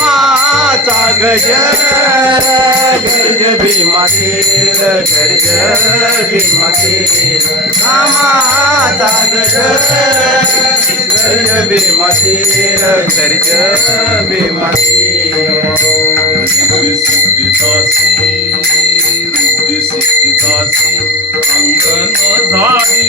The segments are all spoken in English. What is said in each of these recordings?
माझा गज गज भीमातील गज भीमातील. माझा गज गज भीमातील गज भीमातील. सिद्धिदासी रुद्धी सिद्धिदासी अंगण झाली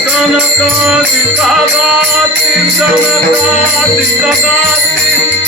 Sanakadi kagati, sanakadi kagati.